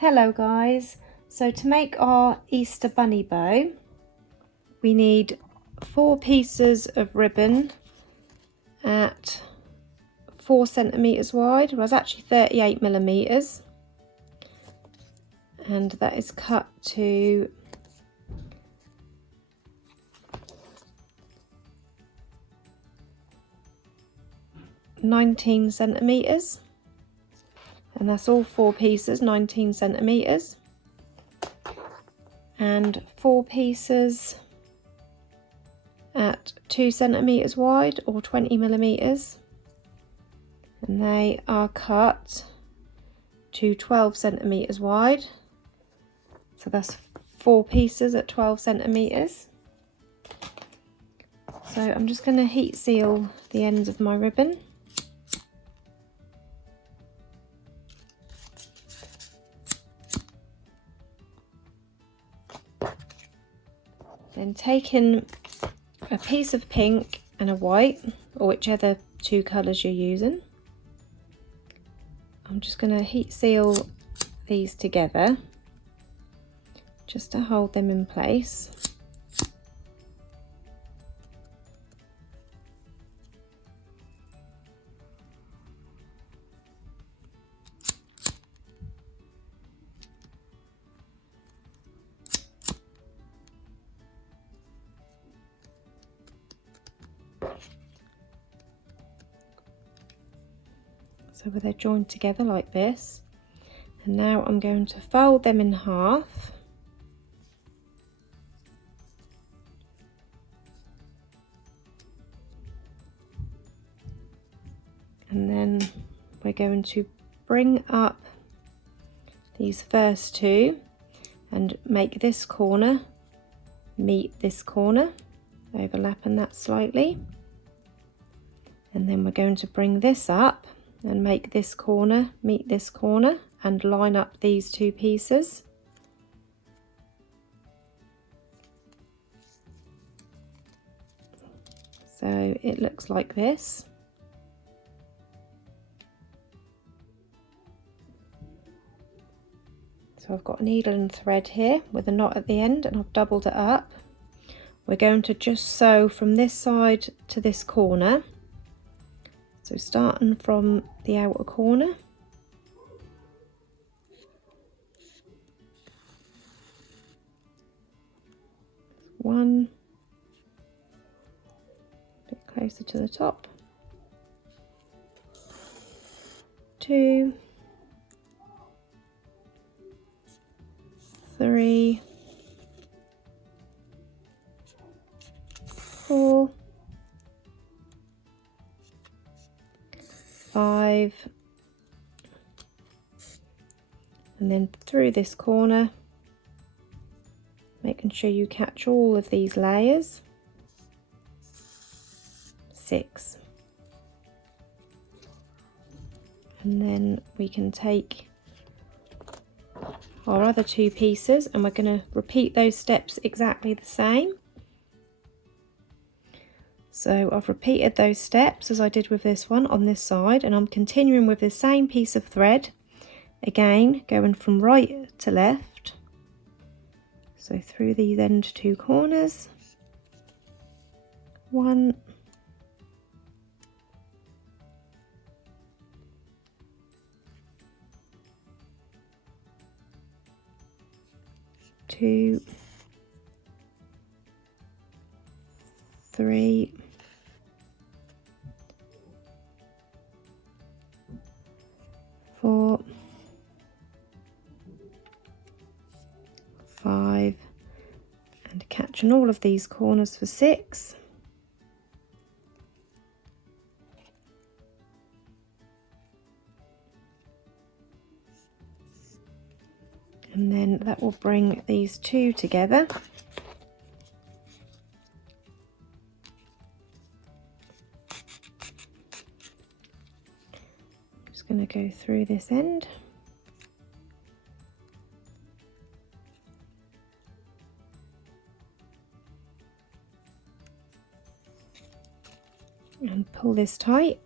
Hello guys, so to make our Easter bunny bow we need 4 pieces of ribbon at 4 centimeters wide. Well, it's actually 38 millimeters, and that is cut to 19 centimeters, and that's all 4 pieces, 19 centimeters, and 4 pieces at 2 centimeters wide or 20 millimeters, and they are cut to 12 centimeters wide, so that's 4 pieces at 12 centimeters. So I'm just going to heat seal the ends of my ribbon. Then taking a piece of pink and a white, or whichever 2 colours you're using, I'm just going to heat seal these together just to hold them in place. So they're joined together like this, and now I'm going to fold them in half, and then we're going to bring up these first 2 and make this corner meet this corner, overlapping that slightly, and then we're going to bring this up and make this corner meet this corner and line up these 2 pieces. So it looks like this. So I've got a needle and thread here with a knot at the end, and I've doubled it up. We're going to just sew from this side to this corner. So starting from the outer corner, one, a bit closer to the top, 2, 3, 4, 5, and then through this corner, making sure you catch all of these layers, 6, and then we can take our other 2 pieces and we're going to repeat those steps exactly the same. So I've repeated those steps as I did with this one on this side, and I'm continuing with the same piece of thread, again going from right to left. So through these end 2 corners, 1, 2, 3, 4, 5, and catching all of these corners for 6. And then that will bring these 2 together. I'm just going to go through this end. And pull this tight.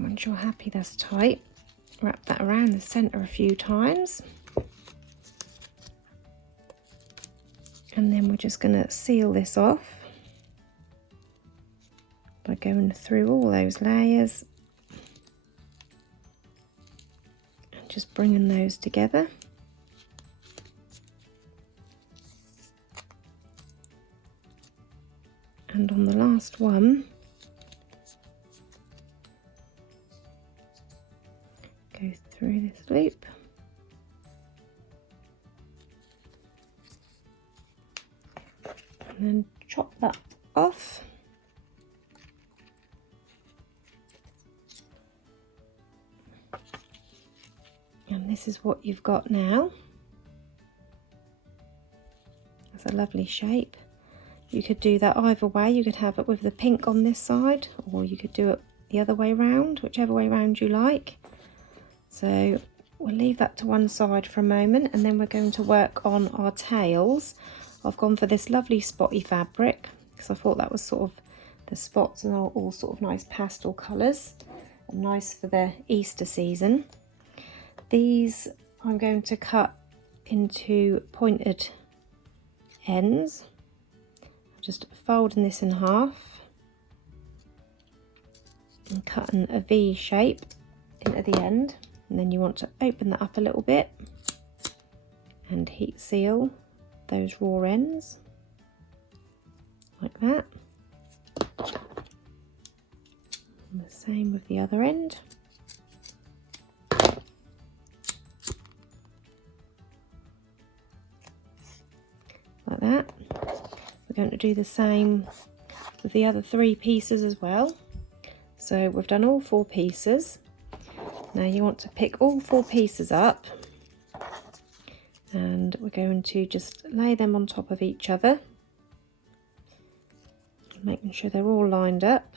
And once you're happy that's tight, wrap that around the centre a few times. And then we're just going to seal this off by going through all those layers and just bringing those together. And on the last one, go through this loop. And then chop that off. And this is what you've got now. That's a lovely shape. You could do that either way. You could have it with the pink on this side, or you could do it the other way round, whichever way round you like. So we'll leave that to one side for a moment, and then we're going to work on our tails. I've gone for this lovely spotty fabric because I thought that was sort of, the spots and all sort of nice pastel colours and nice for the Easter season. These I'm going to cut into pointed ends. Just folding this in half and cutting a V shape into the end, and then you want to open that up a little bit and heat seal those raw ends like that. And the same with the other end. Like that. We're going to do the same with the other 3 pieces as well. So we've done all 4 pieces. Now you want to pick all 4 pieces up, and we're going to just lay them on top of each other, making sure they're all lined up.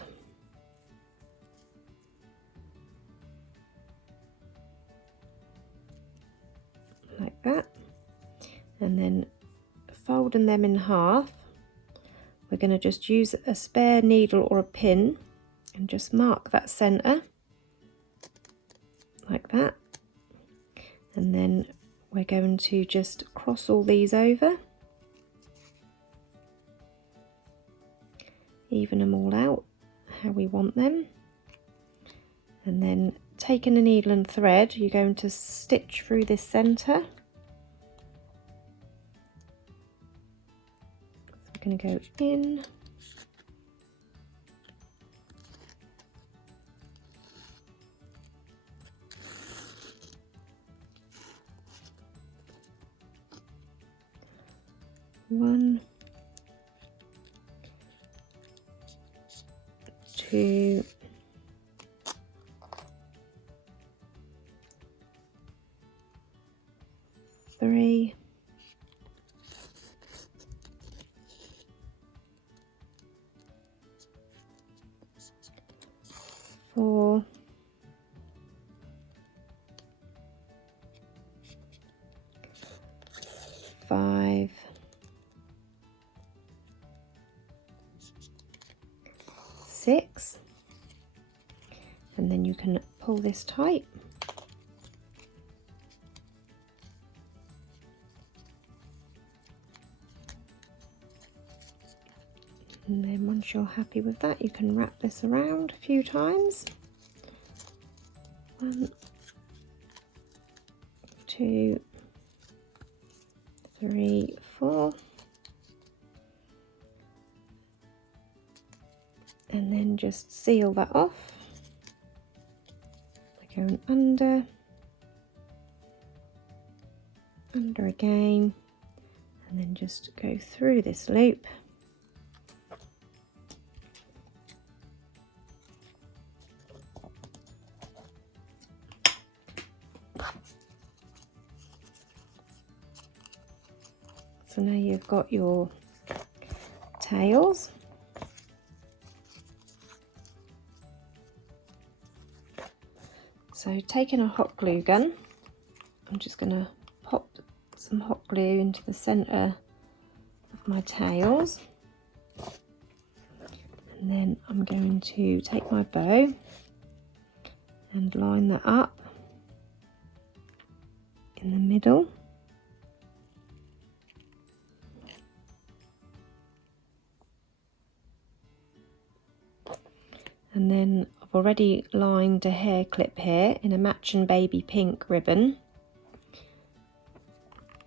Like that. And then folding them in half, we're going to just use a spare needle or a pin and just mark that centre like that, and then we're going to just cross all these over, even them all out how we want them, and then taking a needle and thread, you're going to stitch through this centre. Going to go in, one, 2, 3, 4, 5, 6, and then you can pull this tight. And then once you're happy with that, you can wrap this around a few times. 1, 2, 3, 4. And then just seal that off by going under again, and then just go through this loop. So now you've got your tails. So taking a hot glue gun, I'm just going to pop some hot glue into the centre of my tails. And then I'm going to take my bow and line that up in the middle. And then I've already lined a hair clip here in a matching baby pink ribbon.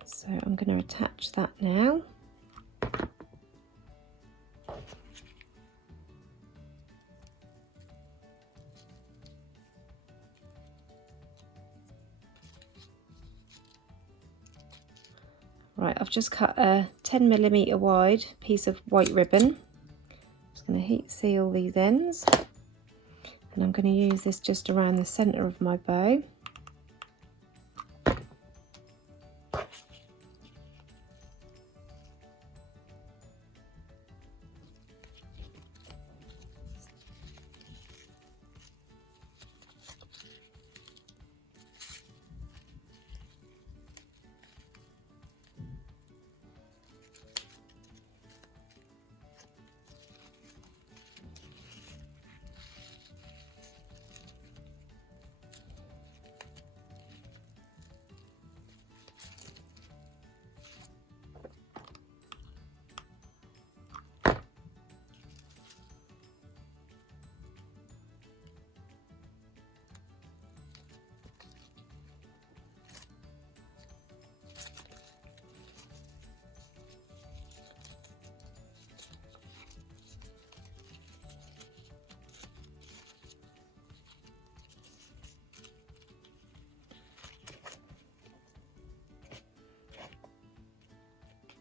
So I'm going to attach that now. Right, I've just cut a 10mm wide piece of white ribbon. Just going to heat seal these ends, and I'm going to use this just around the centre of my bow.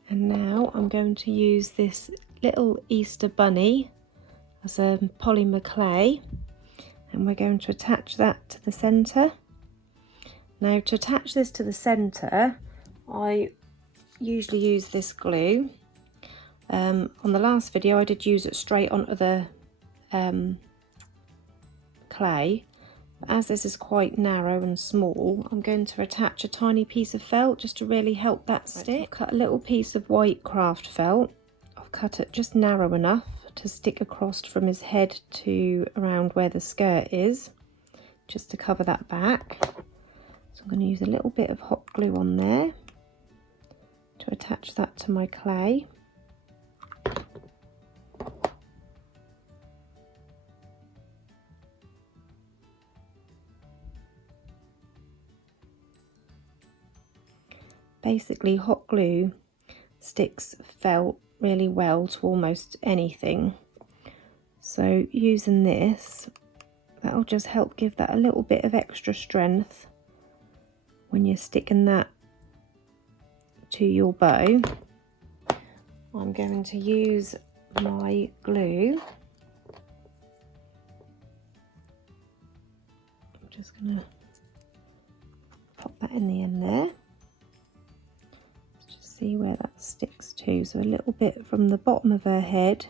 And now I'm going to use this little Easter bunny as a polymer clay, and we're going to attach that to the centre. Now, to attach this to the centre, I usually use this glue. On the last video I did use it straight onto the clay. As this is quite narrow and small, I'm going to attach a tiny piece of felt just to really help that stick. I've cut a little piece of white craft felt. I've cut it just narrow enough to stick across from his head to around where the skirt is, just to cover that back. So I'm going to use a little bit of hot glue on there to attach that to my clay. Basically, hot glue sticks felt really well to almost anything. So using this, that'll just help give that a little bit of extra strength when you're sticking that to your bow. I'm going to use my glue. I'm just going to pop that in the end there. See where that sticks to, so a little bit from the bottom of her head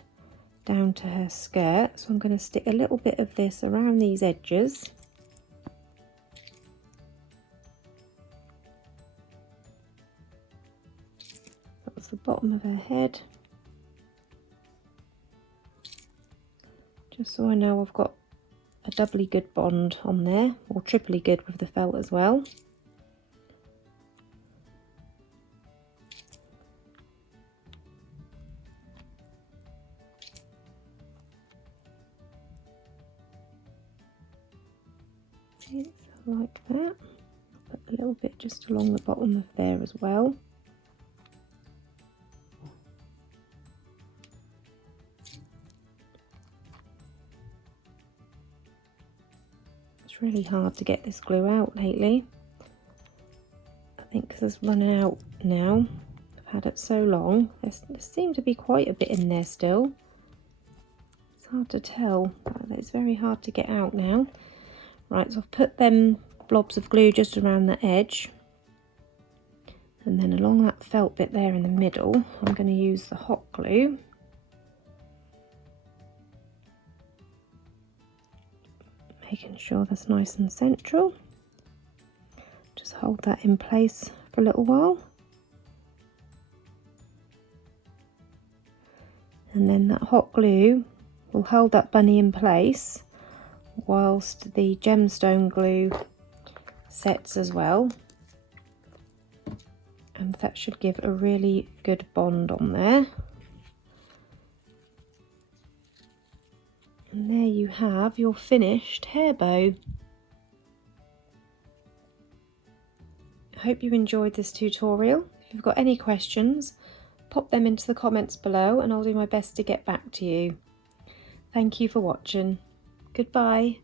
down to her skirt. So I'm going to stick a little bit of this around these edges. That's the bottom of her head, just so I know I've got a doubly good bond on there, or triply good with the felt as well. Like that. Put a little bit just along the bottom of there as well. It's really hard to get this glue out lately. I think because it's running out now. I've had it so long. There seems to be quite a bit in there still. It's hard to tell, but it's very hard to get out now. Right, so I've put them blobs of glue just around the edge, and then along that felt bit there in the middle, I'm going to use the hot glue. Making sure that's nice and central. Just hold that in place for a little while. And then that hot glue will hold that bunny in place whilst the gemstone glue sets as well. And that should give a really good bond on there. And there you have your finished hair bow. I hope you enjoyed this tutorial. If you've got any questions, pop them into the comments below and I'll do my best to get back to you. Thank you for watching. Goodbye.